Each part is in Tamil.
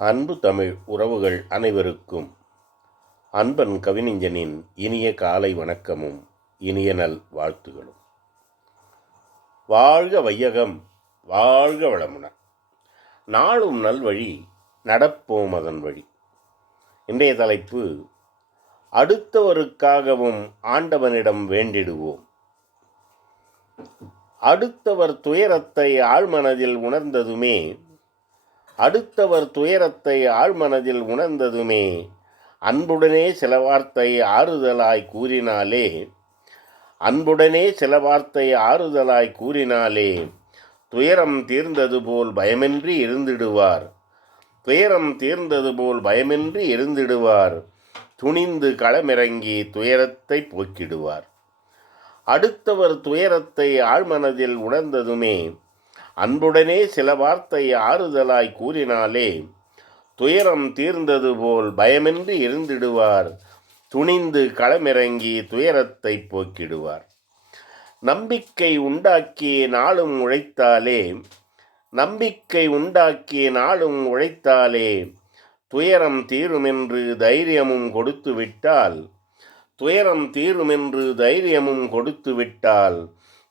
அன்பு தமிழ் உறவுகள் அனைவருக்கும் அன்பன் கவிஞனின் இனிய காலை வணக்கமும் இனிய நல் வாழ்த்துகளும். வாழ்க வையகம் வாழ்க வளமுன நாளும் நல்வழி நடப்போம் அதன் வழி. இன்றைய தலைப்பு அடுத்தவருக்காகவும் ஆண்டவனிடம் வேண்டிடுவோம். அடுத்தவர் துயரத்தை ஆழ்மனதில் உணர்ந்ததுமே அடுத்தவர் துயரத்தை ஆழ்மனதில் உணர்ந்ததுமே அன்புடனே சில வார்த்தை ஆறுதலாய் கூறினாலே அன்புடனே சில வார்த்தை ஆறுதலாய் கூறினாலே துயரம் தீர்ந்தது போல் பயமின்றி இருந்திடுவார். துயரம் தீர்ந்தது போல் பயமின்றி இருந்திடுவார். துணிந்து களமிறங்கி துயரத்தை போக்கிடுவார். அடுத்தவர் துயரத்தை ஆழ்மனதில் உணர்ந்ததுமே அன்புடனே சில வார்த்தை ஆறுதலாய் கூறினாலே துயரம் தீர்ந்தது போல் பயமின்றி இருந்திடுவார். துணிந்து களமிறங்கி துயரத்தை போக்கிடுவார். நம்பிக்கை உண்டாக்கி நாளும் உழைத்தாலே நம்பிக்கை உண்டாக்கி நாளும் உழைத்தாலே துயரம் தீருமென்று தைரியமும் கொடுத்து விட்டால் துயரம் தீருமென்று தைரியமும் கொடுத்து விட்டால்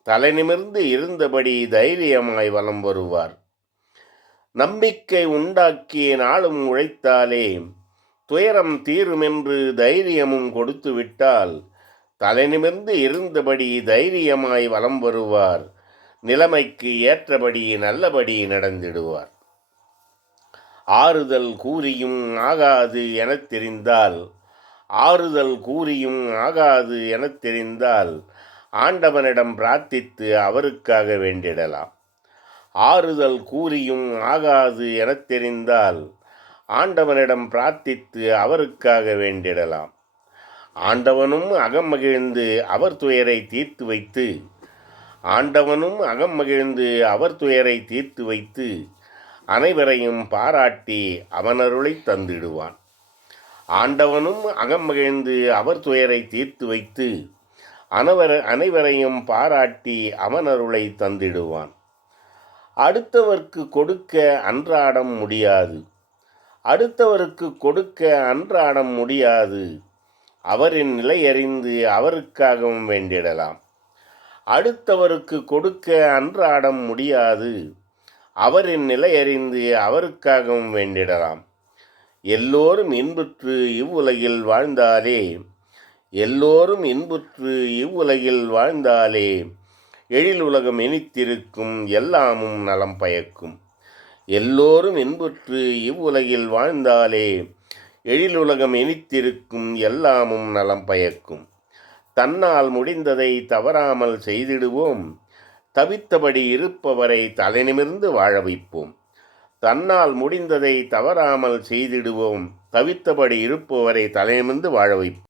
தலைநிமிர்ந்து இருந்தபடி தைரியமாய் வலம் வருவார். நம்பிக்கை உண்டாக்கிய நாளும் உழைத்தாலே துயரம் தீருமென்று தைரியமும் கொடுத்து விட்டால் தலைநிமிர்ந்து இருந்தபடி தைரியமாய் வலம் வருவார். நிலைமைக்கு ஏற்றபடி நல்லபடி நடந்திடுவார். ஆறுதல் கூறியும் ஆகாது எனத் தெரிந்தால் ஆறுதல் கூறியும் ஆகாது எனத் தெரிந்தால் ஆண்டவனிடம் பிரார்த்தித்து அவருக்காக வேண்டிடலாம். ஆறுதல் கூறியும் ஆகாது எனத் தெரிந்தால் ஆண்டவனிடம் பிரார்த்தித்து அவருக்காக வேண்டிடலாம். ஆண்டவனும் அகம் மகிழ்ந்து அவர் துயரை தீர்த்து வைத்து ஆண்டவனும் அகம் மகிழ்ந்து அவர் துயரை தீர்த்து வைத்து அனைவரையும் பாராட்டி அவனருளை தந்திடுவான். ஆண்டவனும் அகம் மகிழ்ந்து அவர் துயரை தீர்த்து வைத்து அனவர அனைவரையும் பாராட்டி அவனருளை தந்திடுவான். அடுத்தவர்க்கு கொடுக்க அன்றாடம் முடியாது. அடுத்தவருக்கு கொடுக்க அன்றாடம் முடியாது. அவரின் நிலையறிந்து அவருக்காகவும் வேண்டிடலாம். அடுத்தவருக்கு கொடுக்க அன்றாடம் முடியாது. அவரின் நிலையறிந்து அவருக்காகவும் வேண்டிடலாம். எல்லோரும் இன்புற்று இவ்வுலகில் வாழ்ந்தாலே எல்லோரும் இன்புற்று இவ்வுலகில் வாழ்ந்தாலே எழில் உலகம் இனித்திருக்கும் எல்லாமும் நலம் பயக்கும். எல்லோரும் இன்புற்று இவ்வுலகில் வாழ்ந்தாலே எழில் உலகம் இனித்திருக்கும் எல்லாமும் நலம் பயக்கும். தன்னால் முடிந்ததை தவறாமல் செய்திடுவோம். தவித்தபடி இருப்பவரை தலைநிமிர்ந்து வாழ வைப்போம். தன்னால் முடிந்ததை தவறாமல் செய்திடுவோம். தவித்தபடி இருப்பவரை தலைநிமிர்ந்து வாழ வைப்போம்.